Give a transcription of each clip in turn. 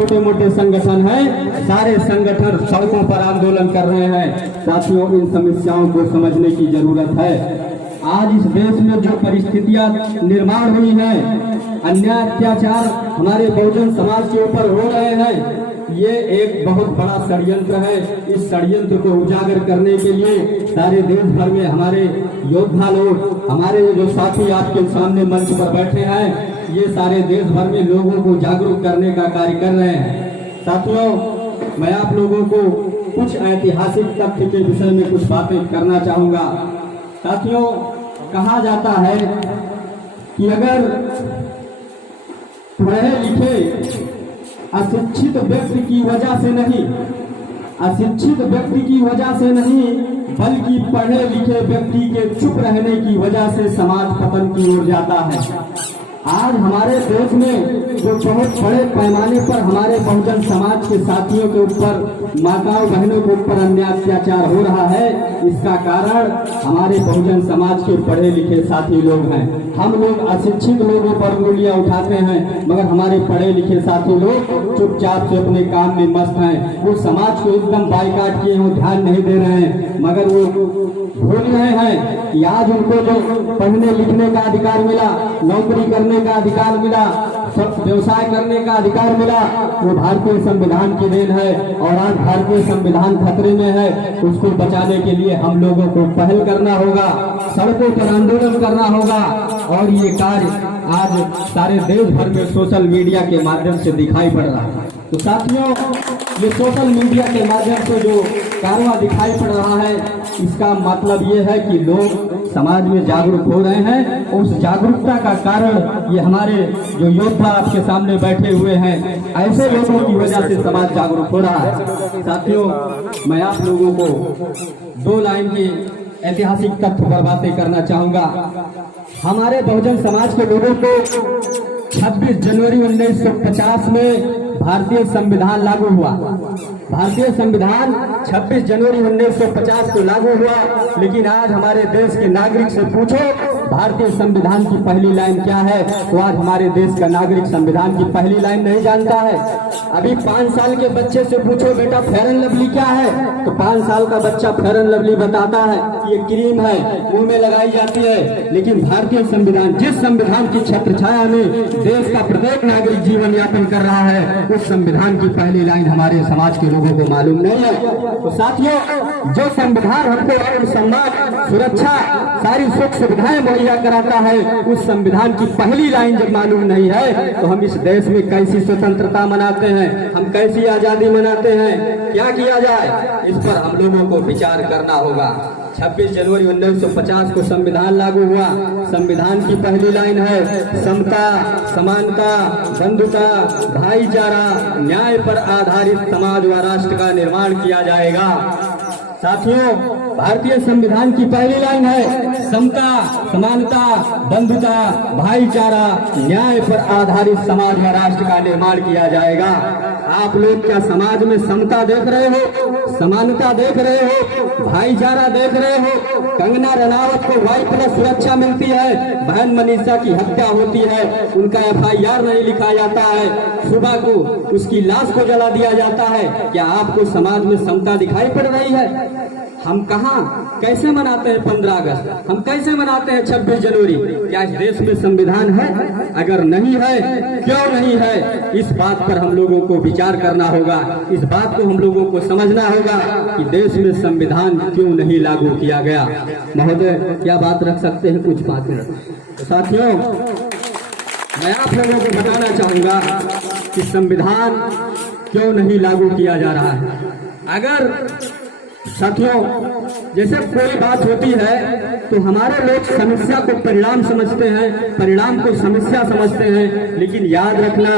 छोटे मोटे संगठन हैं, सारे संगठन सड़कों पर आंदोलन कर रहे हैं। साथियों, इन समस्याओं को समझने की जरूरत है। आज इस देश में जो परिस्थितियां निर्माण हुई हैं, अन्याय अत्याचार हमारे बहुजन समाज के ऊपर हो रहे हैं, ये एक बहुत बड़ा षड्यंत्र है। इस षड्यंत्र को उजागर करने के लिए सारे देश भर में हमारे योद्धा लोग, हमारे जो साथी आपके सामने मंच पर बैठे हैं, ये सारे देश भर में लोगों को जागरूक करने का कार्य कर रहे हैं। साथियों, मैं आप लोगों को कुछ ऐतिहासिक तथ्य के विषय में कुछ बातें करना चाहूंगा। साथियों, कहा जाता है कि अगर पढ़े लिखे अशिक्षित व्यक्ति की वजह से नहीं, अशिक्षित व्यक्ति की वजह से नहीं, बल्कि पढ़े लिखे व्यक्ति के चुप रहने की वजह से समाज पतन की ओर जाता है। आज हमारे देश में जो बहुत बड़े पैमाने पर हमारे बहुजन समाज के साथियों के ऊपर, माताओं बहनों के ऊपर अन्याय अत्याचार हो रहा है, इसका कारण हमारे बहुजन समाज के पढ़े लिखे साथी लोग हैं। हम लोग अशिक्षित लोगों पर उंगलियां उठाते हैं, मगर हमारे पढ़े लिखे साथी लोग चुपचाप से अपने काम में मस्त हैं। वो समाज को एकदम बाइकाट किए, वो ध्यान नहीं दे रहे हैं, मगर वो भूल रहे हैं कि आज उनको जो पढ़ने लिखने का अधिकार मिला, नौकरी करने का अधिकार मिला, व्यवसाय करने का अधिकार मिला, वो भारतीय संविधान की देन है। और आज भारतीय संविधान खतरे में है, उसको बचाने के लिए हम लोगों को पहल करना होगा, सड़कों पर आंदोलन करना होगा। और ये कार्य आज सारे देश भर में सोशल मीडिया के माध्यम से दिखाई पड़ रहा है। तो साथियों, ये सोशल मीडिया के माध्यम से जो कारवा दिखाई पड़ रहा है, इसका मतलब ये है कि लोग समाज में जागरूक हो रहे हैं। उस जागरूकता का कारण ये हमारे जो योद्धा आपके सामने बैठे हुए हैं, ऐसे लोगों की वजह से समाज जागरूक हो रहा है। साथियों, मैं आप लोगों को दो लाइन की ऐतिहासिक तथ्य पर बातें करना चाहूंगा। हमारे बहुजन समाज के लोगों को 26 जनवरी 1950 में भारतीय संविधान लागू हुआ। भारतीय संविधान 26 जनवरी 1950 को लागू हुआ, लेकिन आज हमारे देश के नागरिक से पूछो भारतीय संविधान की पहली लाइन क्या है, तो आज हमारे देश का नागरिक संविधान की पहली लाइन नहीं जानता है। अभी 5 साल के बच्चे से पूछो बेटा फेयर एंड लवली क्या है, तो 5 साल का बच्चा फेयर एंड लवली बताता है ये क्रीम है, मुंह में लगाई जाती है। लेकिन भारतीय संविधान, जिस संविधान की छत्र छाया में देश का प्रत्येक नागरिक जीवन यापन कर रहा है, उस संविधान की पहली लाइन हमारे समाज के लोगों को मालूम नहीं है। तो साथियों, जो संविधान हमको आत्म सम्मान, सुरक्षा, सारी सुख सुविधाएं मुहैया कराता है, उस संविधान की पहली लाइन जब मालूम नहीं है, तो हम इस देश में कैसी स्वतंत्रता मनाते हैं, हम कैसी आजादी मनाते हैं, क्या किया जाए, इस पर हम लोगों को विचार करना होगा। 26 जनवरी 1950 को संविधान लागू हुआ। संविधान की पहली लाइन है समता, समानता, बंधुता, भाईचारा, न्याय पर आधारित समाज व राष्ट्र का निर्माण किया जाएगा। साथियों, भारतीय संविधान की पहली लाइन है समता, समानता, बंधुता, भाईचारा, न्याय पर आधारित समाज व राष्ट्र का निर्माण किया जाएगा। आप लोग क्या समाज में समता देख रहे हो, समानता देख रहे हो, भाईचारा देख रहे हो? कंगना रनावत को Y+ सुरक्षा मिलती है, बहन मनीषा की हत्या होती है, उनका FIR नहीं लिखा जाता है, सुबह को उसकी लाश को जला दिया जाता है। क्या आपको समाज में समता दिखाई पड़ रही है? हम कहाँ कैसे मनाते हैं 15 अगस्त, हम कैसे मनाते हैं 26 जनवरी? क्या इस देश में संविधान है? अगर नहीं है, क्यों नहीं है, इस बात पर हम लोगों को विचार करना होगा। इस बात को हम लोगों को समझना होगा कि देश में संविधान क्यों नहीं लागू किया गया। महोदय, क्या बात रख सकते हैं कुछ 5 मिनट? तो साथियों, मैं आप लोगों को बताना चाहूंगा कि संविधान क्यों नहीं लागू किया जा रहा है। अगर साथियों, जैसे कोई बात होती है तो हमारे लोग समस्या को परिणाम समझते हैं, परिणाम को समस्या समझते हैं, लेकिन याद रखना,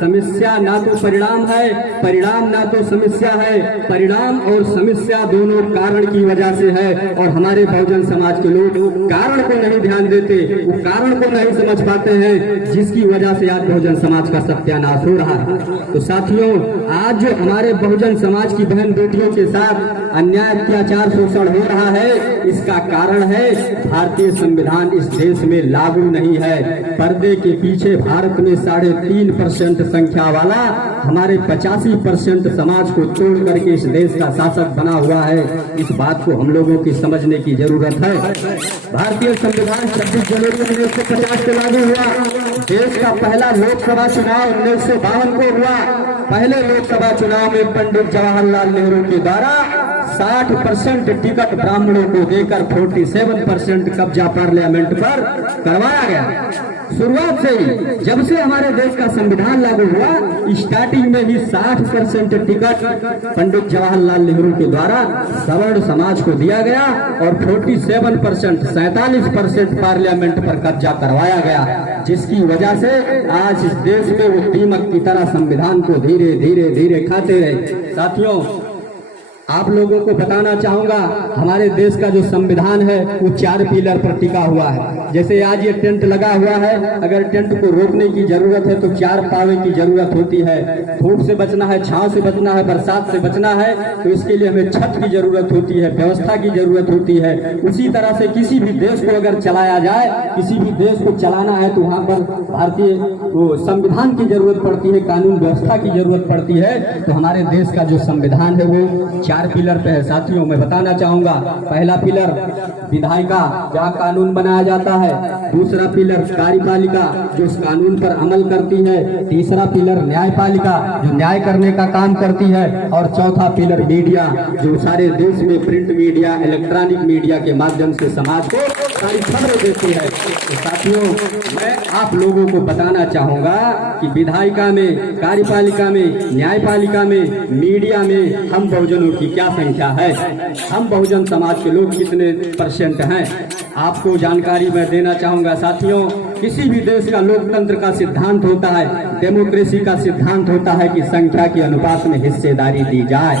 समस्या ना तो परिणाम है, परिणाम ना तो समस्या है। परिणाम और समस्या दोनों कारण की वजह से है, और हमारे बहुजन समाज के लोग कारण को नहीं ध्यान देते, वो कारण को नहीं समझ पाते हैं, जिसकी वजह से आज बहुजन समाज का सत्यानाश हो रहा है। तो साथियों, आज जो हमारे बहुजन समाज की बहन बेटियों के साथ अन्याय, अत्याचार, शोषण हो रहा है, इसका कारण है भारतीय संविधान इस देश में लागू नहीं है। पर्दे के पीछे भारत में 3.5% संख्या वाला हमारे 85% समाज को तोड़ करके इस देश का शासक बना हुआ है। इस बात को हम लोगों की समझने की जरूरत है। भारतीय संविधान 26 जनवरी 1950 को लागू हुआ। देश का पहला लोकसभा चुनाव 1952 को हुआ। पहले लोकसभा चुनाव में पंडित जवाहरलाल नेहरू के द्वारा 60% टिकट ब्राह्मणों को देकर 47% कब्जा पार्लियामेंट पर करवाया गया। शुरुआत से ही, जब से हमारे देश का संविधान लागू हुआ, स्टार्टिंग में ही 60% टिकट पंडित जवाहरलाल नेहरू के द्वारा सवर्ण समाज को दिया गया और 47% पार्लियामेंट पर कब्जा करवाया गया, जिसकी वजह से आज इस देश में वो दीमक की तरह संविधान को धीरे धीरे धीरे खाते रहे। साथियों, आप लोगों को बताना चाहूंगा, हमारे देश का जो संविधान है वो 4 पिलर पर टिका हुआ है। जैसे आज ये टेंट लगा हुआ है, अगर टेंट को रोकने की जरूरत है तो 4 पावे की जरूरत होती है। धूप से बचना है, छांव से बचना है, बरसात से बचना है, तो इसके लिए हमें छत की जरूरत होती है, व्यवस्था की जरूरत होती है। उसी तरह से किसी भी देश को अगर चलाया जाए, किसी भी देश को चलाना है तो वहाँ पर भारतीय संविधान की जरूरत पड़ती है, कानून व्यवस्था की जरूरत पड़ती है। तो हमारे देश का जो संविधान है वो 4 पिलर पे है। साथियों, मैं बताना चाहूंगा, पहला पिलर विधायिका, जहाँ कानून बनाया जाता है। दूसरा पिलर कार्यपालिका, जो उस कानून पर अमल करती है। तीसरा पिलर न्यायपालिका, जो न्याय करने का काम करती है। और चौथा पिलर मीडिया, जो सारे देश में प्रिंट मीडिया, इलेक्ट्रॉनिक मीडिया के माध्यम से समाज को सारी खबरें देती है। तो साथियों, मैं आप लोगों को बताना चाहूंगा कि विधायिका में, कार्यपालिका में, न्यायपालिका में, मीडिया में हम बहुजनों की क्या संख्या है, हम बहुजन समाज के लोग कितने % हैं, आपको जानकारी मैं देना चाहूंगा। साथियों, किसी भी देश का लोकतंत्र का सिद्धांत होता है, डेमोक्रेसी का सिद्धांत होता है कि संख्या के अनुपात में हिस्सेदारी दी जाए।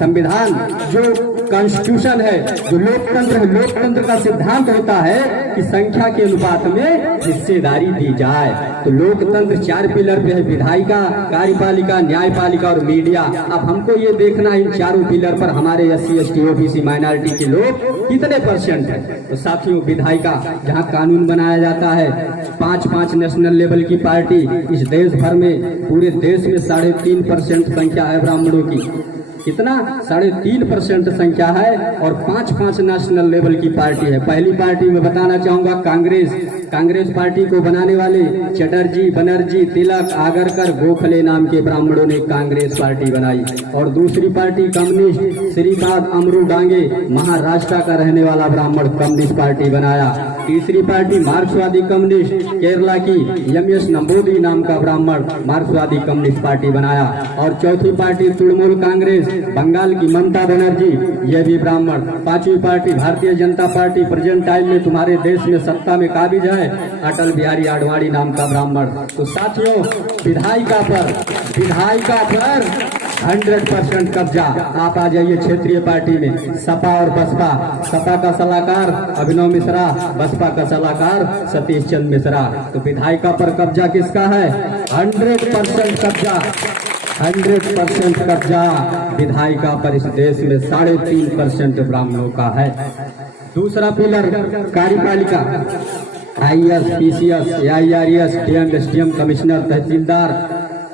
संविधान जो कॉन्स्टिट्यूशन है, जो लोकतंत्र है, लोकतंत्र का सिद्धांत होता है कि संख्या के अनुपात में हिस्सेदारी दी जाए। तो लोकतंत्र 4 पिलर पे है, विधायिका, कार्यपालिका, न्यायपालिका और मीडिया। अब हमको ये देखना है इन चारों पिलर पर हमारे SC ST OBC माइनॉरिटी के लोग कितने % है। तो साथियों, विधायिका, जहाँ कानून बनाया जाता है, 5 नेशनल लेवल की पार्टी, इस देश भर में, पूरे देश में 3.5% संख्या है ब्राह्मणों की। कितना? 3.5% संख्या है और 5 नेशनल लेवल की पार्टी है। पहली पार्टी में बताना चाहूंगा कांग्रेस पार्टी को बनाने वाले चटर्जी, बनर्जी, तिलक, आगरकर, गोखले नाम के ब्राह्मणों ने कांग्रेस पार्टी बनाई। और दूसरी पार्टी कम्युनिस्ट, श्रीपाद अमरू डांगे, महाराष्ट्र का रहने वाला ब्राह्मण, कम्युनिस्ट पार्टी बनाया। तीसरी पार्टी मार्क्सवादी कम्युनिस्ट, केरला की MS नंबूदिरी नाम का ब्राह्मण मार्क्सवादी कम्युनिस्ट पार्टी बनाया। और चौथी पार्टी तृणमूल कांग्रेस, बंगाल की ममता बनर्जी, ये भी ब्राह्मण। 5वीं party Bharatiya Janata party, present time में तुम्हारे देश में सत्ता में काबिज है, अटल बिहारी आडवाणी नाम का ब्राह्मण। तो साथियों, विधायिका पर 100% कब्जा। आप आ जाइए क्षेत्रीय पार्टी में, सपा और बसपा। सपा का सलाहकार अभिनव मिश्रा, बसपा का सलाहकार सतीश चंद्र मिश्रा। तो विधायिका पर कब्जा किसका है? 100% कब्जा, 100% कब्जा विधायिका पर इस देश में 3.5% ब्राह्मणों का है। दूसरा पिलर कार्यपालिका, IAS, PCS, AIRS, DM, SDM, commissioner, tehsildar.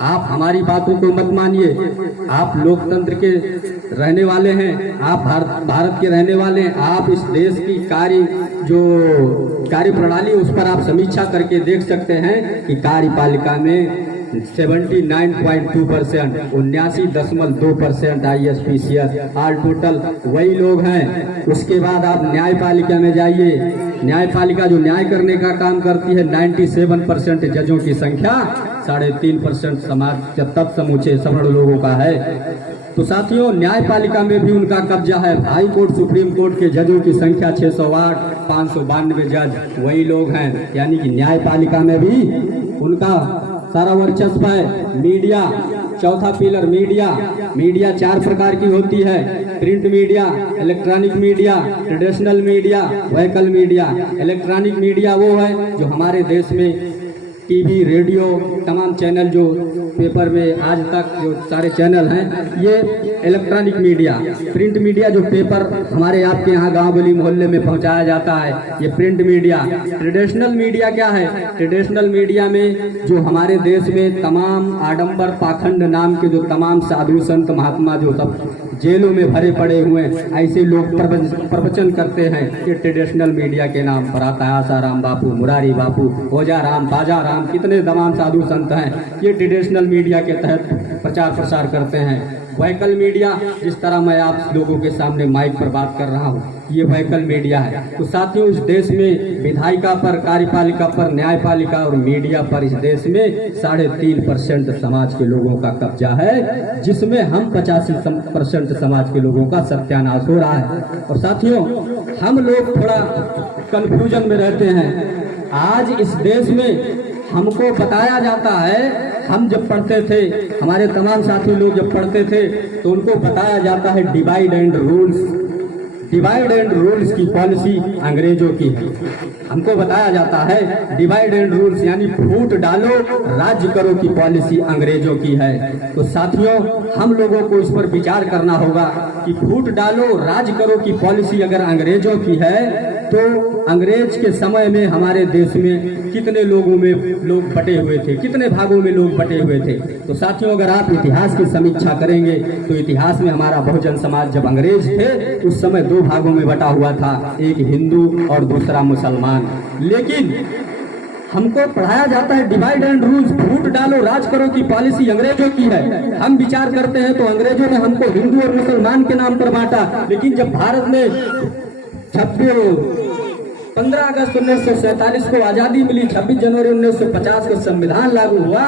आप हमारी बातों को मत मानिए, आप लोकतंत्र के रहने वाले हैं, आप भारत के रहने वाले हैं। आप इस देश की कार्य प्रणाली, उस पर आप समीक्षा करके देख सकते हैं कि कार्यपालिका में 79.2%, 79.2% IAS, PCS, ऑल टोटल वही लोग हैं। उसके बाद आप न्यायपालिका में जाइए, न्यायपालिका जो न्याय करने का काम करती है, 97% जजों की संख्या, 3.5% समाज तब समूचे सवर्ण लोगों का है। तो साथियों, न्यायपालिका में भी उनका कब्जा है। हाई कोर्ट, सुप्रीम कोर्ट के जजों की संख्या 608, 592 जज वही लोग हैं। यानी कि न्यायपालिका में भी उनका सारा वर्चस्व है। मीडिया, चौथा पिलर मीडिया 4 प्रकार की होती है, print media, electronic media, traditional media, vehicle media. Electronic media वो है जो हमारे देश में टीवी, रेडियो, तमाम चैनल जो पेपर में आज तक जो सारे चैनल हैं, ये इलेक्ट्रॉनिक मीडिया। प्रिंट मीडिया जो पेपर हमारे आपके यहाँ गांव गली मोहल्ले में पहुंचाया जाता है, ये प्रिंट मीडिया। ट्रेडिशनल मीडिया क्या है? ट्रेडिशनल मीडिया में जो हमारे देश में तमाम आडंबर पाखंड नाम के जो तमाम साधु संत महात्मा जो सब जेलों में भरे पड़े हुए ऐसे लोग प्रवचन करते हैं, ये ट्रेडिशनल मीडिया के नाम पर आता है। आसाराम बापू, मुरारी बापू, ओजा राम, बाजा राम, कितने तमाम साधु संत हैं, ये ट्रेडिशनल मीडिया के तहत प्रचार प्रसार करते हैं। व्हीकल मीडिया, जिस तरह मैं आप लोगों के सामने माइक पर बात कर रहा हूँ, ये व्हीकल मीडिया है। तो साथियों, इस देश में विधायिका पर, कार्यपालिका पर, न्यायपालिका और मीडिया पर इस देश में 3.5% समाज के लोगों का कब्जा है, जिसमें हम 85% समाज के लोगों का सत्यानाश हो रहा है। और साथियों, हम लोग थोड़ा कंफ्यूजन में रहते हैं। आज इस देश में हमको बताया जाता है, हम जब पढ़ते थे, हमारे तमाम साथी लोग जब पढ़ते थे, तो उनको बताया जाता है divide and rules. Divide and rules की पॉलिसी अंग्रेजों की है। हमको बताया जाता है डिवाइड एंड रूल्स यानी फूट डालो राज्य करो की पॉलिसी अंग्रेजों की है। तो साथियों, हम लोगों को इस पर विचार करना होगा कि फूट डालो राज्य करो की पॉलिसी अगर अंग्रेजों की है, तो अंग्रेज के समय में हमारे देश में कितने लोगों में लोग बटे हुए थे, कितने भागों में लोग बटे हुए थे। तो साथियों, अगर आप इतिहास की समीक्षा करेंगे तो इतिहास में हमारा बहुजन समाज जब अंग्रेज थे उस समय 2 भागों में बटा हुआ था, एक हिंदू और दूसरा मुसलमान। लेकिन हमको पढ़ाया जाता है डिवाइड एंड रूल्स, फूट डालो राज करो की पॉलिसी अंग्रेजों की है। हम विचार करते हैं तो अंग्रेजों ने हमको हिंदू और मुसलमान के नाम पर बांटा, लेकिन जब भारत में 15 अगस्त 1947 को आजादी मिली, 26 जनवरी 1950 को संविधान लागू हुआ,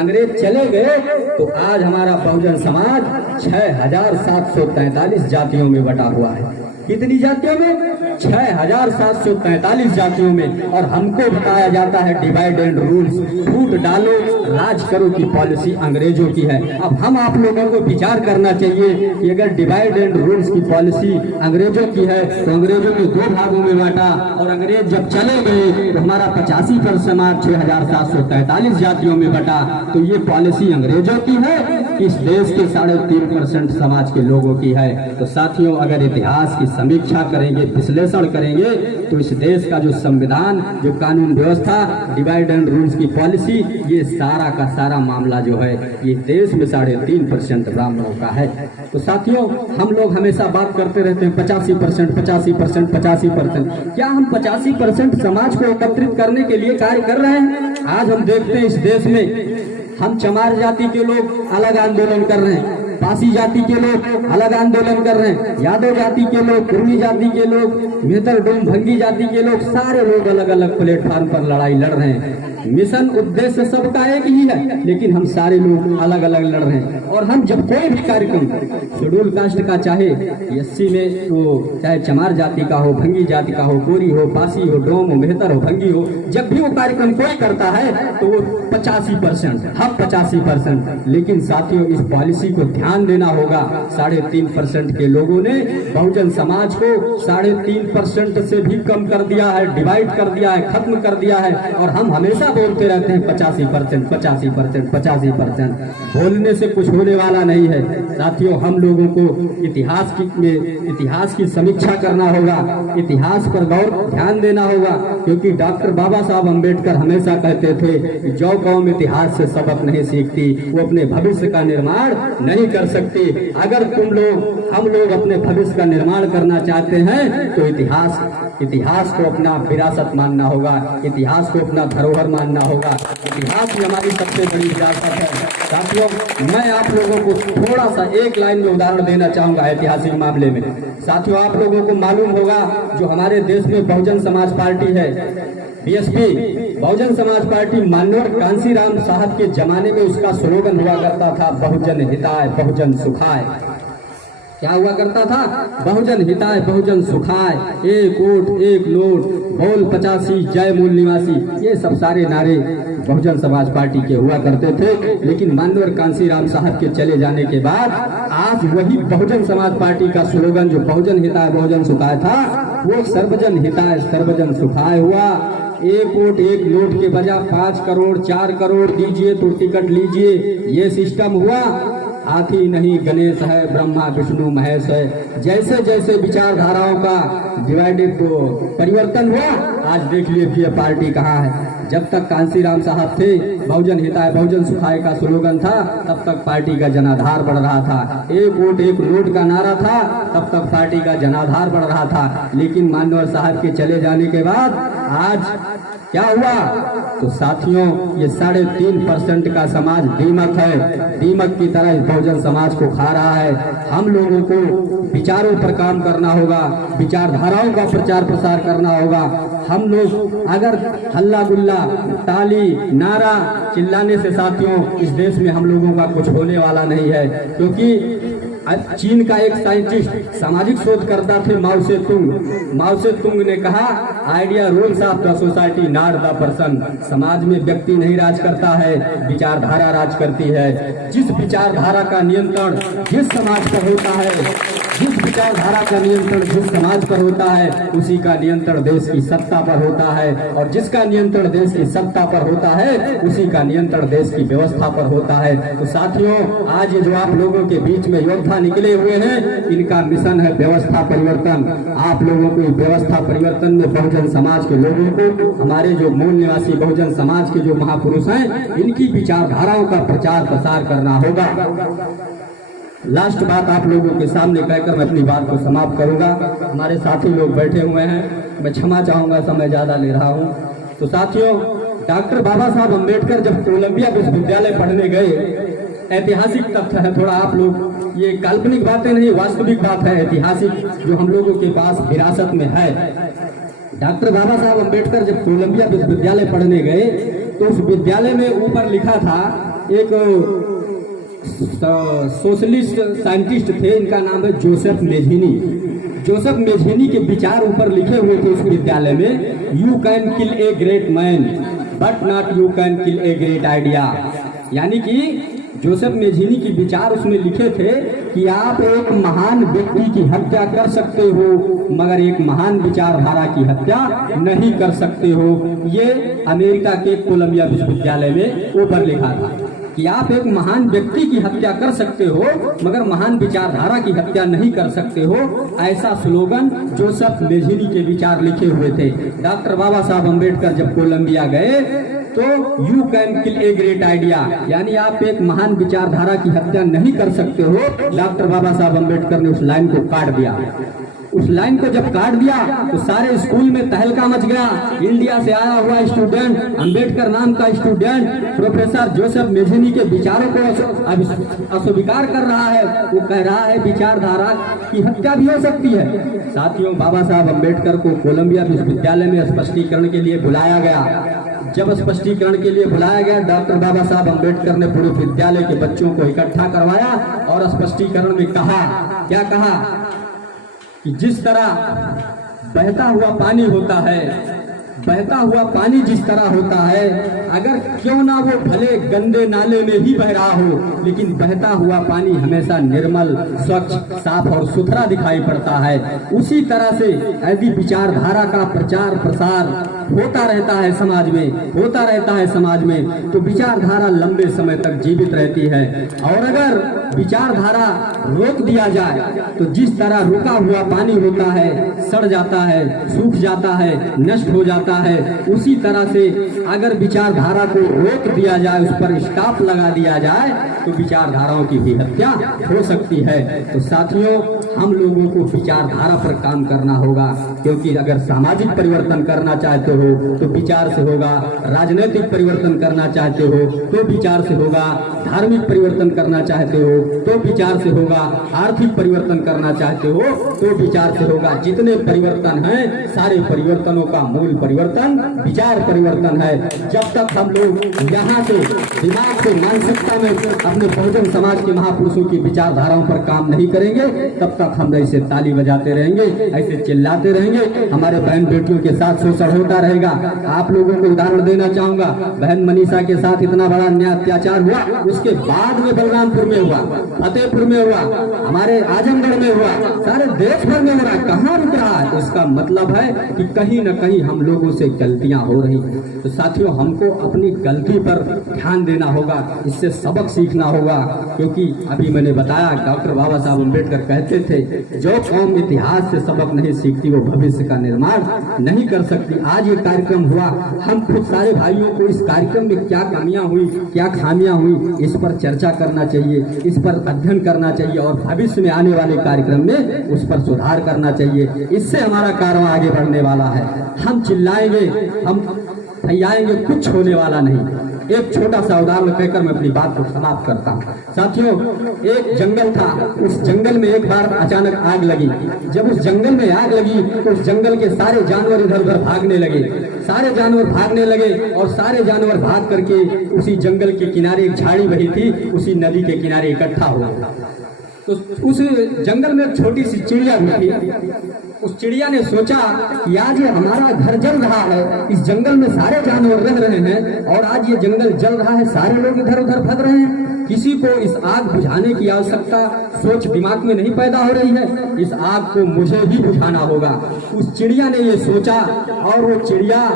अंग्रेज चले गए, तो आज हमारा बहुजन समाज 6743 जातियों में बटा हुआ है। कितनी जातियों में? 6743 जातियों में। और हमको बताया जाता है डिवाइड एंड रूल्स, फूट डालो राज करो की पॉलिसी अंग्रेजों की है। अब हम आप लोगों को विचार करना चाहिए कि अगर डिवाइड एंड रूल्स की पॉलिसी अंग्रेजों की है, तो अंग्रेजों ने 2 भागों में बांटा, और अंग्रेज जब चले गए तो हमारा 85% समाज 6743 जातियों में बटा। तो ये पॉलिसी अंग्रेजों की है, इस देश के 3.5% समाज के लोगों की है। तो साथियों, अगर इतिहास की समीक्षा करेंगे, विश्लेषण करेंगे, तो इस देश का जो संविधान, जो कानून व्यवस्था, डिवाइड एंड रूल्स की पॉलिसी, ये सारा का सारा मामला जो है ये देश में 3.5% ब्राह्मणों का है। तो साथियों, हम लोग हमेशा बात करते रहते हैं 85%, 85%, 85%। क्या हम 85% समाज को एकत्रित करने के लिए कार्य कर रहे हैं? आज हम देखते हैं इस देश में हम चमार जाति के लोग अलग आंदोलन कर रहे हैं, पासी जाति के लोग अलग आंदोलन कर रहे हैं, यादव जाति के लोग, कुर्मी जाति के लोग, मेहतर डोम भंगी जाति के लोग, सारे लोग अलग अलग प्लेटफॉर्म पर लड़ाई लड़ रहे हैं। मिशन उद्देश्य सबका एक ही है, लेकिन हम सारे लोग अलग अलग लड़ रहे हैं। और हम जब कोई भी कार्यक्रम शेड्यूल कास्ट का, चाहे एससी में वो, चाहे चमार जाति का हो, भंगी जाति का हो, कोरी हो, पासी हो, डोम हो, मेहतर हो, भंगी हो, जब भी वो कार्यक्रम कोई करता है तो वो 85%, हम 85%। लेकिन साथियों, इस पॉलिसी को ध्यान देना होगा। 3.5% के लोगों ने बहुजन समाज को 3.5% से भी कम कर दिया है, डिवाइड कर दिया है, खत्म कर दिया है। और हम हमेशा बोलते रहते हैं 85%, 85%, 85%। बोलने से कुछ होने वाला नहीं है। साथियों, हम लोगों को इतिहास की समीक्षा करना होगा, इतिहास पर गौर ध्यान देना होगा, क्योंकि डॉक्टर बाबा साहब अम्बेडकर हमेशा कहते थे कि जो कौम इतिहास से सबक नहीं सीखती वो अपने भविष्य का निर्माण नहीं कर सकती। अगर हम लोग अपने भविष्य का निर्माण करना चाहते हैं तो इतिहास को अपना विरासत मानना होगा, इतिहास को अपना धरोहर मानना होगा। इतिहास ही हमारी सबसे बड़ी विरासत है। साथियों, मैं आप लोगों को थोड़ा सा एक लाइन में उदाहरण देना चाहूंगा ऐतिहासिक मामले में। साथियों, आप लोगों को मालूम होगा जो हमारे देश में बहुजन समाज पार्टी है, बीएसपी, बहुजन समाज पार्टी, माननीय कांसीराम साहब के जमाने में उसका स्लोगन हुआ करता था बहुजन हिताय बहुजन सुखाय। क्या हुआ करता था? बहुजन हिताय बहुजन सुखाय, एक वोट एक नोट, बोल 85 जय मूल निवासी। ये सब सारे नारे बहुजन समाज पार्टी के हुआ करते थे। लेकिन माननीय कांसीराम साहब के चले जाने के बाद आज वही बहुजन समाज पार्टी का स्लोगन जो बहुजन हिताय बहुजन सुखाय था, वो सर्वजन हिताय सर्वजन सुखाय हुआ। एक वोट एक नोट के बजाय 5 करोड़ 4 करोड़ दीजिए तो टिकट लीजिए, ये सिस्टम हुआ। हाथी नहीं गणेश है, ब्रह्मा विष्णु महेश है। जैसे जैसे विचारधाराओं का डिवाइडेड को परिवर्तन हुआ, आज देख लीजिए पार्टी कहाँ है। जब तक कांसीराम साहब थे, बहुजन हिताय बहुजन सुखाय का स्लोगन था, तब तक पार्टी का जनाधार बढ़ रहा था। एक वोट एक नोट का नारा था, तब तक पार्टी का जनाधार बढ़ रहा था। लेकिन मान्यवर साहब के चले जाने के बाद आज क्या हुआ? तो साथियों, ये 3.5% का समाज दीमक है, दीमक की तरह बहुजन समाज को खा रहा है। हम लोगों को विचारों पर काम करना होगा, विचारधाराओं का प्रचार प्रसार करना होगा। हम लोग अगर हल्ला गुल्ला ताली नारा चिल्लाने से साथियों इस देश में हम लोगों का कुछ होने वाला नहीं है। क्योंकि चीन का एक साइंटिस्ट सामाजिक शोध करता थे माओ से तुंग ने कहा, idea rules of the society not the person. समाज में व्यक्ति नहीं राज करता है, विचारधारा राज करती है। जिस विचारधारा का नियंत्रण जिस समाज पर होता है, जिस विचारधारा का नियंत्रण जिस समाज पर होता है, उसी का नियंत्रण देश की सत्ता पर होता है। और जिसका नियंत्रण देश की सत्ता पर होता है, उसी का नियंत्रण देश की व्यवस्था पर होता है। तो साथियों, आज ये जो आप लोगों के बीच में योद्धा निकले हुए हैं, इनका मिशन है व्यवस्था परिवर्तन। आप लोगों को व्यवस्था परिवर्तन में बहुजन समाज के लोगों को, हमारे जो मूल निवासी बहुजन समाज के जो महापुरुष हैं, इनकी विचारधाराओं का प्रचार प्रसार करना होगा। लास्ट बात आप लोगों के सामने कहकर मैं अपनी बात को समाप्त करूंगा। हमारे साथी लोग बैठे हुए हैं, मैं क्षमा चाहूंगा, समय ज्यादा ले रहा हूं। तो साथियों, डॉक्टर बाबा साहब अम्बेडकर जब कोलंबिया विश्वविद्यालय पढ़ने गए, ऐतिहासिक तथ्य है, थोड़ा आप लोग, ये काल्पनिक बातें नहीं, वास्तविक बात है, ऐतिहासिक जो हम लोगों के पास विरासत में है। डॉक्टर बाबा साहब अम्बेडकर जब कोलंबिया विश्वविद्यालय पढ़ने गए, तो उस विद्यालय में ऊपर लिखा था, एक सोशलिस्ट साइंटिस्ट थे, इनका नाम है जोसेफ मेझिनी। जोसेफ मेझिनी के विचार ऊपर लिखे हुए थे उस विद्यालय में, you can kill a great man but not you can kill a great idea. यानी कि जोसेफ मेझिनी के विचार उसमें लिखे थे कि आप एक महान व्यक्ति की हत्या कर सकते हो, मगर एक महान विचारधारा की हत्या नहीं कर सकते हो। ये अमेरिका के कोलंबिया विश्वविद्यालय में ऊपर लिखा था कि आप एक महान व्यक्ति की हत्या कर सकते हो, मगर महान विचारधारा की हत्या नहीं कर सकते हो। ऐसा स्लोगन जोसेफ मेझिनी के विचार लिखे हुए थे। डॉक्टर बाबा साहब अम्बेडकर जब कोलंबिया गए, तो you can kill a great idea, यानी आप एक महान विचारधारा की हत्या नहीं कर सकते हो। डॉक्टर बाबा साहब अम्बेडकर ने उस लाइन को काट दिया। उस लाइन को जब काट दिया तो सारे स्कूल में तहलका मच गया। इंडिया से आया हुआ स्टूडेंट, अम्बेडकर नाम का स्टूडेंट, प्रोफेसर जोसेफ मेझिनी के विचारों को अस्वीकार कर रहा है। वो कह रहा है विचारधारा की हत्या भी हो सकती है। साथियों, बाबा साहब अम्बेडकर को कोलंबिया विश्वविद्यालय में स्पष्टीकरण के लिए बुलाया गया। जब स्पष्टीकरण के लिए बुलाया गया, डॉक्टर बाबा साहब अम्बेडकर ने पूरे विद्यालय के बच्चों को इकट्ठा करवाया और स्पष्टीकरण में कहा, क्या कहा कि जिस तरह बहता हुआ पानी होता है, बहता हुआ पानी जिस तरह होता है, अगर क्यों ना वो भले गंदे नाले में ही बह रहा हो, लेकिन बहता हुआ पानी हमेशा निर्मल, स्वच्छ, साफ और सुथरा दिखाई पड़ता है। उसी तरह से यदि विचारधारा का प्रचार प्रसार होता रहता है समाज में, होता रहता है समाज में, तो विचारधारा लंबे समय तक जीवित रहती है। और अगर विचारधारा रोक दिया जाए, तो जिस तरह रुका हुआ पानी होता है, सड़ जाता है, सूख जाता है, नष्ट हो जाता है, उसी तरह से अगर विचारधारा को रोक दिया जाए, उस पर स्टॉप लगा दिया जाए, तो विचारधाराओं की भी हत्या हो सकती है। तो साथियों, हम लोगों को विचारधारा पर काम करना होगा, क्योंकि अगर सामाजिक परिवर्तन करना चाहते हो तो विचार से होगा, राजनीतिक परिवर्तन करना चाहते हो तो विचार से होगा, धार्मिक परिवर्तन करना चाहते हो तो विचार से होगा, आर्थिक परिवर्तन करना चाहते हो तो विचार से होगा। जितने परिवर्तन हैं, सारे परिवर्तनों का मूल परिवर्तन विचार परिवर्तन है। जब तक हम लोग यहाँ से दिमाग से मानसिकता में अपने बहुजन समाज के महापुरुषों की विचारधाराओं पर काम नहीं करेंगे, तब तक हम ऐसे ताली बजाते रहेंगे, ऐसे चिल्लाते रहेंगे, हमारे बहन बेटियों के साथ शोषण होता रहेगा। आप लोगों को उदाहरण देना चाहूंगा, बहन मनीषा के साथ इतना बड़ा अन्याय अत्याचार हुआ, उसके बाद में बलरामपुर में हुआ, फतेहपुर में हुआ, हमारे आजमगढ़ में हुआ, सारे देश भर में हो रहा है। कहाँ रुक रहा है? इसका मतलब है कि कहीं न कहीं हम लोगों से गलतियां हो रही। तो साथियों, हमको अपनी गलती पर ध्यान देना होगा, इससे सबक सीखना होगा। क्योंकि अभी मैंने बताया, डॉक्टर बाबा साहब अम्बेडकर कहते थे, जो कौम इतिहास से सबक नहीं सीखती वो भविष्य का निर्माण नहीं कर सकती। आज ये कार्यक्रम हुआ, हम खुद सारे भाइयों को इस कार्यक्रम में क्या कमियां हुई, क्या खामियां हुई, इस पर चर्चा करना चाहिए, इस पर अध्ययन करना चाहिए और भविष्य में आने वाले कार्यक्रम में उस पर सुधार करना चाहिए। इससे हमारा कारवां आगे बढ़ने वाला है। हम चिल्लाएंगे, हम फैलाएंगे, कुछ होने वाला नहीं। एक छोटा सा उदाहरण कहकर मैं अपनी बात को समाप्त करता हूँ। साथियों, एक जंगल था, उस जंगल में एक बार अचानक आग लगी। जब उस जंगल में आग लगी तो उस जंगल के सारे जानवर इधर उधर भागने लगे, सारे जानवर भागने लगे और सारे जानवर भाग करके उसी जंगल के किनारे एक झाड़ी बही थी, उसी नदी के किनारे इकट्ठा हुआ। तो उस जंगल में एक छोटी सी चिड़िया भी थी। उस चिड़िया ने सोचा कि आज ये हमारा घर जल रहा है, इस जंगल में सारे जानवर रह रहे हैं और आज ये जंगल जल रहा है, सारे लोग इधर उधर भग रहे हैं, किसी को इस आग बुझाने की आवश्यकता सोच दिमाग में नहीं पैदा हो रही है, इस आग को मुझे ही बुझाना होगा। उस चिड़िया ने ये सोचा और वो चिड़िया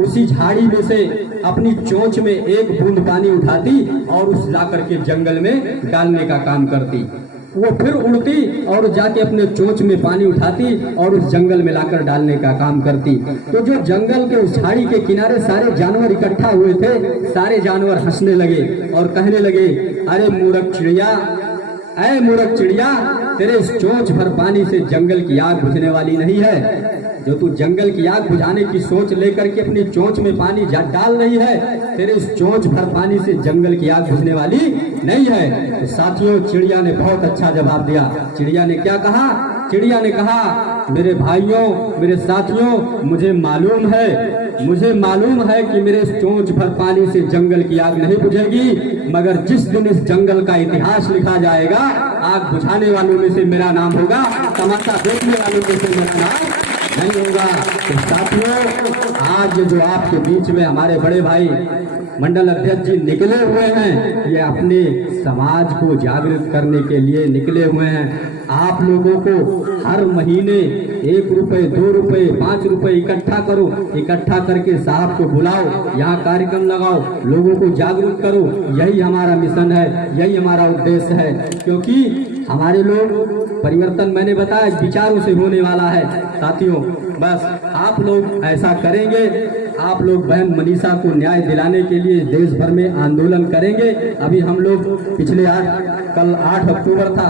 उसी झाड़ी में से अपनी चोंच में एक बूंद पानी उठाती और उस ला करके जंगल में डालने का काम करती। वो फिर उड़ती और जाके अपने चोंच में पानी उठाती और उस जंगल में लाकर डालने का काम करती। तो जो जंगल के उस झाड़ी के किनारे सारे जानवर इकट्ठा हुए थे, सारे जानवर हंसने लगे और कहने लगे, अरे मूर्ख चिड़िया, ऐ मूर्ख चिड़िया, तेरे इस चोंच भर पानी से जंगल की आग बुझने वाली नहीं है। जो तू जंगल की आग बुझाने की सोच लेकर के अपनी चोंच में पानी डाल रही है, तेरे इस चोंच भर पानी से जंगल की आग बुझने वाली नहीं है। तो साथियों, चिड़िया ने बहुत अच्छा जवाब दिया। चिड़िया ने क्या कहा? चिड़िया ने कहा, मेरे भाइयों, मेरे साथियों, मुझे मालूम है कि मेरे चोंच भर पानी से जंगल की आग नहीं बुझेगी, मगर जिस दिन इस जंगल का इतिहास लिखा जाएगा, आग बुझाने वालों में से मेरा नाम होगा, तमाशा देखने वालों में से मेरा नाम नहीं होगा। तो साथियों, आज जो आपके बीच में हमारे बड़े भाई मंडल अध्यक्ष जी निकले हुए हैं, ये अपने समाज को जागृत करने के लिए निकले हुए हैं। आप लोगों को हर महीने 1 रुपए, 2 रुपए, 5 रुपए इकट्ठा करो, इकट्ठा करके साहब को बुलाओ, यहाँ कार्यक्रम लगाओ, लोगों को जागरूक करो। यही हमारा मिशन है, यही हमारा उद्देश्य है। क्योंकि हमारे लोग परिवर्तन, मैंने बताया, विचारों से होने वाला है। साथियों, बस आप लोग ऐसा करेंगे, आप लोग बहन मनीषा को न्याय दिलाने के लिए देश भर में आंदोलन करेंगे। अभी हम लोग पिछले कल 8 अक्टूबर था,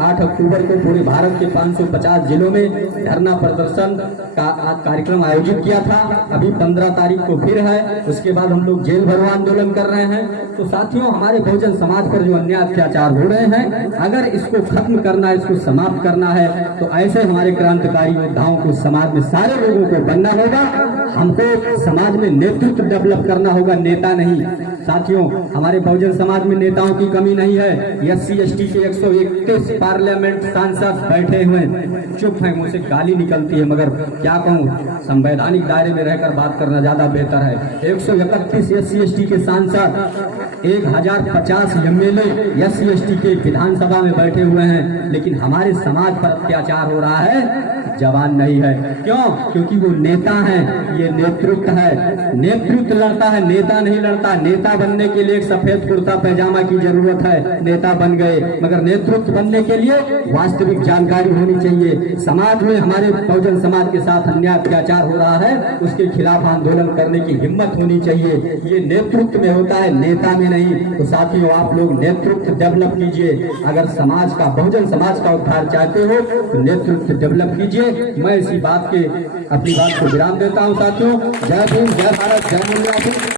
8 अक्टूबर को पूरे भारत के 550 जिलों में धरना प्रदर्शन का कार्यक्रम आयोजित किया था। अभी 15 तारीख को फिर है, उसके बाद हम लोग जेल भरो आंदोलन कर रहे हैं। तो साथियों, हमारे बहुजन समाज पर जो अन्याय अत्याचार हो रहे हैं, अगर इसको खत्म करना है, इसको समाप्त करना है, तो ऐसे हमारे क्रांतिकारी योद्धाओं को समाज में सारे लोगों को बनना होगा। हमको समाज में नेतृत्व डेवलप करना होगा, नेता नहीं। साथियों, हमारे बहुजन समाज में नेताओं की कमी नहीं है। SC ST के 131 पार्लियामेंट सांसद बैठे हुए, चुप हैं, मुझसे गाली निकलती है, मगर क्या कहूँ, संवैधानिक दायरे में रहकर बात करना ज्यादा बेहतर है। 131 SC ST के सांसद, 1050 MLA SC ST के विधानसभा में बैठे हुए हैं, लेकिन हमारे समाज पर अत्याचार हो रहा है, जवान नहीं है। क्यों? क्योंकि वो नेता है, ये नेतृत्व है। नेतृत्व लड़ता है, नेता नहीं लड़ता। नेता बनने के लिए एक सफेद कुर्ता पैजामा की जरूरत है, नेता बन गए, मगर नेतृत्व बनने के लिए वास्तविक जानकारी होनी चाहिए। समाज में हमारे बहुजन समाज के साथ अन्याय अत्याचार हो रहा है, उसके खिलाफ आंदोलन करने की हिम्मत होनी चाहिए। ये नेतृत्व में होता है, नेता में नहीं। तो साथियों, आप लोग नेतृत्व डेवलप कीजिए। अगर समाज का, बहुजन समाज का उद्धार चाहते हो तो नेतृत्व डेवलप कीजिए। मैं इसी बात के, अपनी बात को विराम देता हूँ। साथियों, जय भीम, जय भारत, जय मूल्याधिकार।